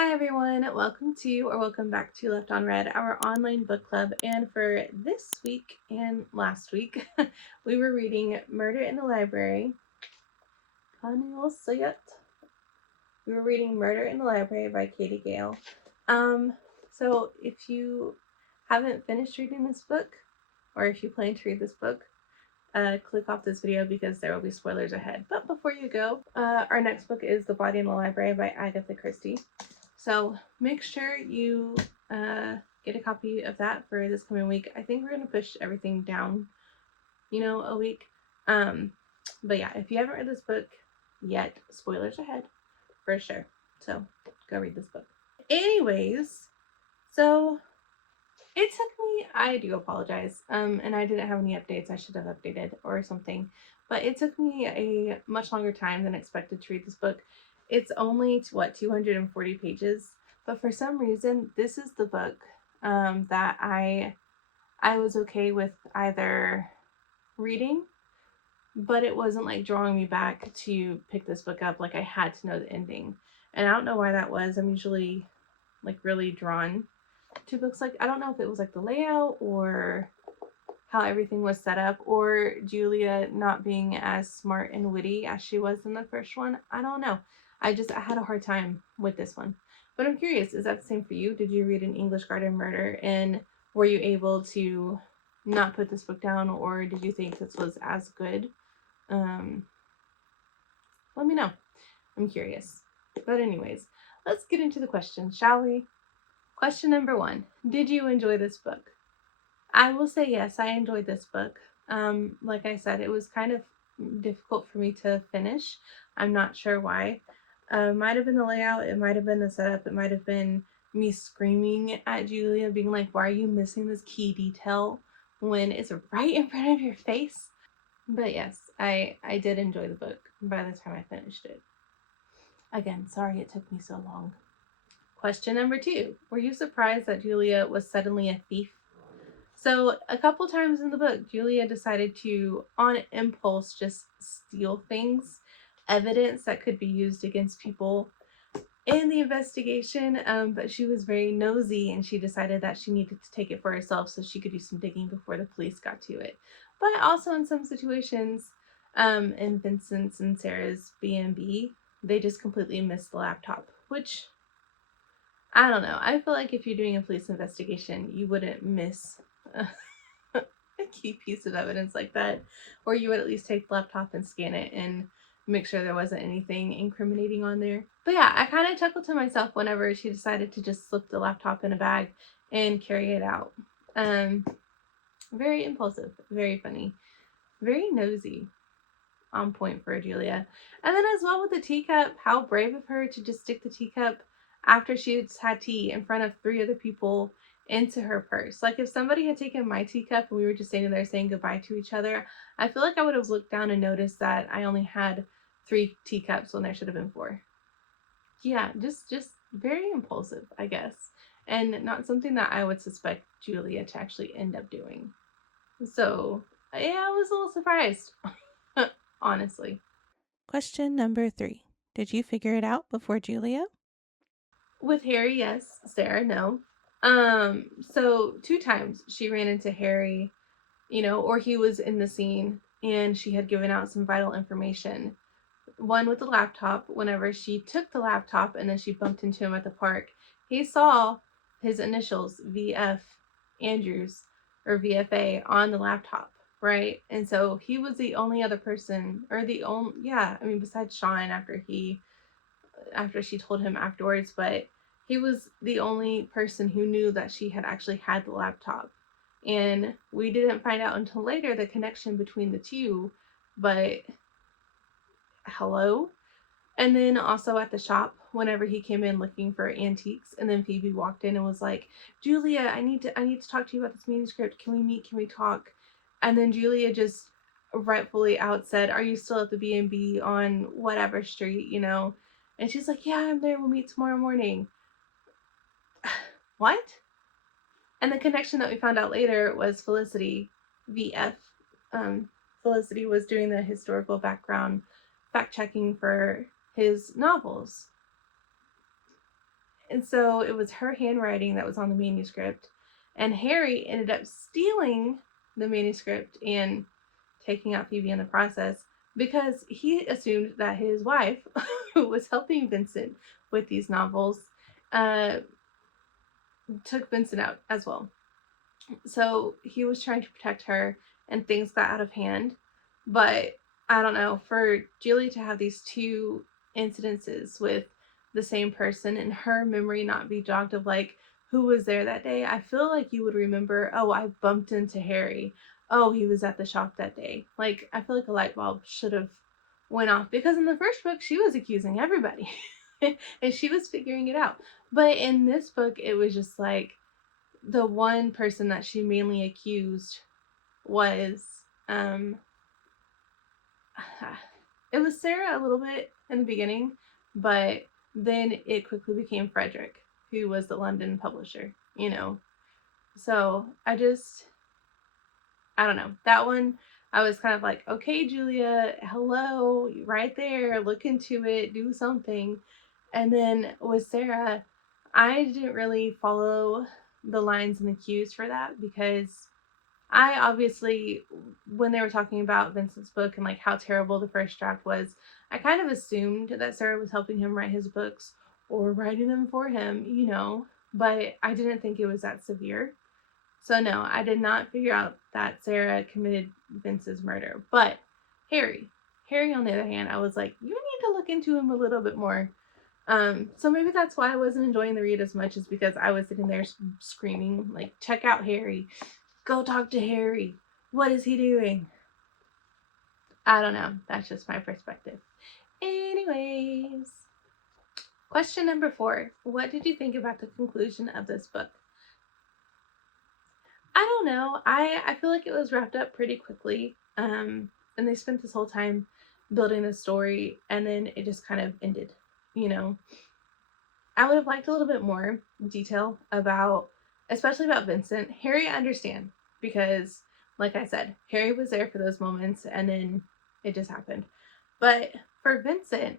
Hi everyone, welcome back to Left on Red, our online book club. And for this week and last week, we were reading Murder in the Library. We were reading Murder in the Library by Katie Gale. So if you haven't finished reading this book, or if you plan to read this book, click off this video because there will be spoilers ahead. But before you go, our next book is The Body in the Library by Agatha Christie. So make sure you get a copy of that for this coming week. I think we're going to push everything down, a week. But yeah, if you haven't read this book yet, spoilers ahead for sure. So go read this book. Anyways, so it took me, I do apologize, and I didn't have any updates. I should have updated or something. But it took me a much longer time than expected to read this book. It's only, 240 pages. But for some reason, this is the book that I was okay with either reading, but it wasn't like drawing me back to pick this book up. Like I had to know the ending. And I don't know why that was. I'm usually like really drawn to books. Like I don't know if it was like the layout or how everything was set up, or Julia not being as smart and witty as she was in the first one. I don't know. I had a hard time with this one. But I'm curious, is that the same for you? Did you read An English Garden Murder, and were you able to not put this book down, or did you think this was as good? Let me know. I'm curious. But anyways, let's get into the questions, shall we? Question number 1. Did you enjoy this book? I will say yes, I enjoyed this book. Like I said, it was kind of difficult for me to finish. I'm not sure why. Might have been the layout, it might have been the setup, it might have been me screaming at Julia, being like, why are you missing this key detail when it's right in front of your face? But yes, I did enjoy the book by the time I finished it. Again, sorry it took me so long. Question number 2. Were you surprised that Julia was suddenly a thief? So a couple times in the book, Julia decided to, on impulse, just steal things, evidence that could be used against people in the investigation. But she was very nosy and she decided that she needed to take it for herself so she could do some digging before the police got to it. But also in some situations, in Vincent's and Sarah's B&B, they just completely missed the laptop, which I don't know. I feel like if you're doing a police investigation, you wouldn't miss a key piece of evidence like that, or you would at least take the laptop and scan it and make sure there wasn't anything incriminating on there. But yeah, I kind of chuckled to myself whenever she decided to just slip the laptop in a bag and carry it out. Very impulsive, very funny, very nosy. On point for Julia. And then as well with the teacup, how brave of her to just stick the teacup after she's had tea in front of 3 other people into her purse. Like if somebody had taken my teacup and we were just standing there saying goodbye to each other, I feel like I would have looked down and noticed that I only had 3 teacups when there should have been 4. Yeah, just very impulsive, I guess. And not something that I would suspect Julia to actually end up doing. So yeah, I was a little surprised. Honestly. Question number 3. Did you figure it out before Julia? With Harry, yes. Sarah, no. So 2 times she ran into Harry, or he was in the scene and she had given out some vital information. One with the laptop, whenever she took the laptop and then she bumped into him at the park, he saw his initials, VF Andrews, or VFA, on the laptop, right? And so he was the only other person, or besides Sean after she told him afterwards, but he was the only person who knew that she had actually had the laptop. And we didn't find out until later the connection between the two, but hello? And then also at the shop, whenever he came in looking for antiques, and then Phoebe walked in and was like, Julia, I need to talk to you about this manuscript. Can we meet? Can we talk? And then Julia just rightfully out said, are you still at the B&B on whatever street, And she's like, yeah, I'm there. We'll meet tomorrow morning. What? And the connection that we found out later was Felicity, VF. Felicity was doing the historical background fact checking for his novels. And so it was her handwriting that was on the manuscript. And Harry ended up stealing the manuscript and taking out Phoebe in the process because he assumed that his wife, who was helping Vincent with these novels, uh, took Vincent out as well. So he was trying to protect her, and things got out of hand. But I don't know, for Julie to have these two incidences with the same person and her memory not be jogged of like who was there that day, I feel like you would remember, oh, I bumped into Harry. Oh, he was at the shop that day. Like, I feel like a light bulb should have went off because in the first book she was accusing everybody and she was figuring it out. But in this book it was just like the one person that she mainly accused was um it was Sarah a little bit in the beginning, but then it quickly became Frederick, who was the London publisher, you know. So I don't know. That one I was kind of like, okay, Julia, hello, right there, look into it, do something. And then with Sarah, I didn't really follow the lines and the cues for that because I obviously, when they were talking about Vincent's book and like how terrible the first draft was, I kind of assumed that Sarah was helping him write his books or writing them for him, you know, but I didn't think it was that severe. So no, I did not figure out that Sarah committed Vince's murder. But Harry, Harry on the other hand, I was like, you need to look into him a little bit more. So maybe that's why I wasn't enjoying the read as much, is because I was sitting there screaming like, check out Harry, go talk to Harry. What is he doing? I don't know. That's just my perspective. Anyways, question number 4. What did you think about the conclusion of this book? I don't know. I feel like it was wrapped up pretty quickly. And they spent this whole time building the story, and then it just kind of ended. You know, I would have liked a little bit more detail about, especially about Vincent. Harry, I understand because, like I said, Harry was there for those moments, and then it just happened. But for Vincent,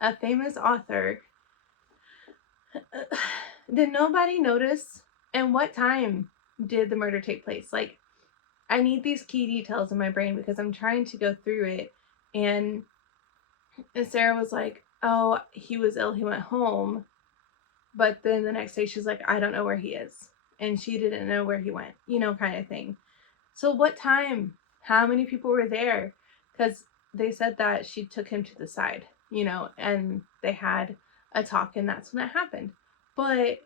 a famous author, did nobody notice? And what time did the murder take place? Like, I need these key details in my brain because I'm trying to go through it. And Sarah was like, oh, he was ill, he went home. But then the next day she's like, I don't know where he is. And she didn't know where he went, you know, kind of thing. So what time? How many people were there? Because they said that she took him to the side, you know, and they had a talk, and that's when it happened. But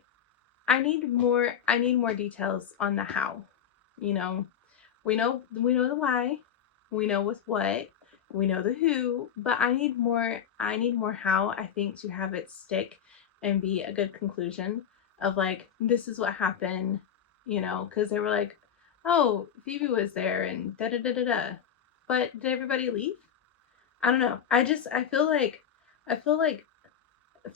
I need more details on the how. You know, we know the why, we know with what, we know the who, but I need more how, I think, to have it stick and be a good conclusion of like, this is what happened, you know, because they were like, oh, Phoebe was there and da da da da da. But did everybody leave? I don't know. I feel like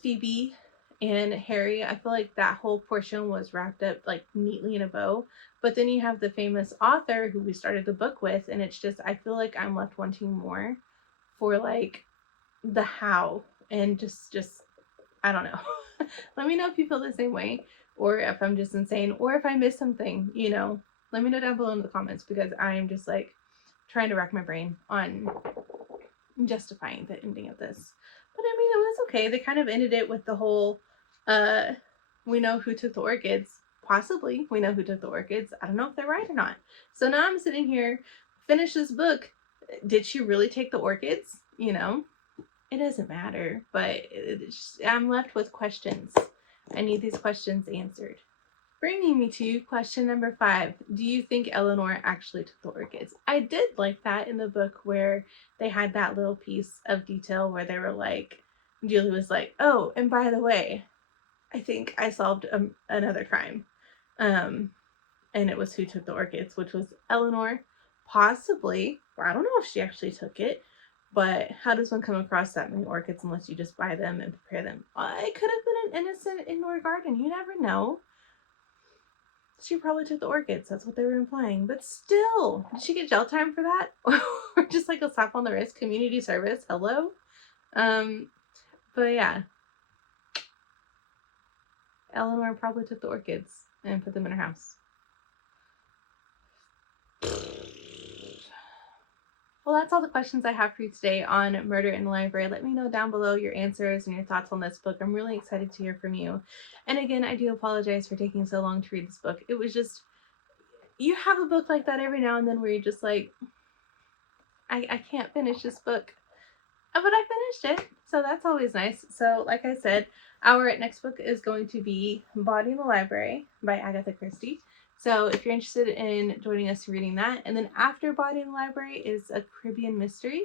Phoebe and Harry, I feel like that whole portion was wrapped up like neatly in a bow. But then you have the famous author who we started the book with, and it's just, I feel like I'm left wanting more for like the how, and just I don't know. Let me know if you feel the same way, or if I'm just insane, or if I missed something, you know. Let me know down below in the comments because I am just like trying to rack my brain on justifying the ending of this. But I mean, it was okay. They kind of ended it with the whole, uh, we know who took the orchids. Possibly, we know who took the orchids. I don't know if they're right or not. So now I'm sitting here, finish this book. Did she really take the orchids? You know, it doesn't matter. But I'm left with questions. I need these questions answered. Bringing me to question number 5. Do you think Eleanor actually took the orchids? I did like that in the book where they had that little piece of detail where they were like, Julie was like, oh, and by the way, I think I solved another crime. Um, and it was who took the orchids, which was Eleanor. Possibly. I don't know if she actually took it. But how does one come across that many orchids unless you just buy them and prepare them? It could have been an innocent indoor garden. You never know. She probably took the orchids. That's what they were implying. But still, did she get jail time for that? Or just like a slap on the wrist, community service? Hello? Um, but yeah. Eleanor probably took the orchids and put them in her house. Well, that's all the questions I have for you today on Murder in the Library. Let me know down below your answers and your thoughts on this book. I'm really excited to hear from you. And again, I do apologize for taking so long to read this book. It was just, you have a book like that every now and then where you're just like, I can't finish this book. But I finished it, so that's always nice. So, like I said, our next book is going to be Body in the Library by Agatha Christie. So, if you're interested in joining us reading that, and then after Body in the Library is a Caribbean mystery.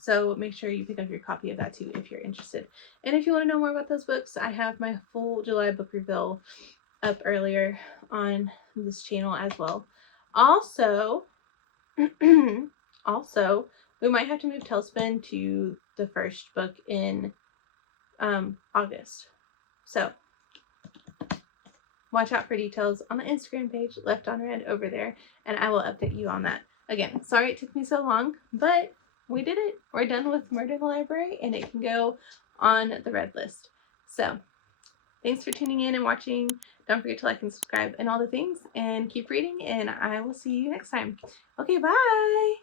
So make sure you pick up your copy of that too if you're interested. And if you want to know more about those books, I have my full July book reveal up earlier on this channel as well. Also, we might have to move Tailspin to the first book in August. So watch out for details on the Instagram page, Left on Red over there, and I will update you on that. Again, sorry it took me so long, but we did it. We're done with Murder in the Library, and it can go on the red list. So thanks for tuning in and watching. Don't forget to like and subscribe and all the things, and keep reading, and I will see you next time. Okay, bye!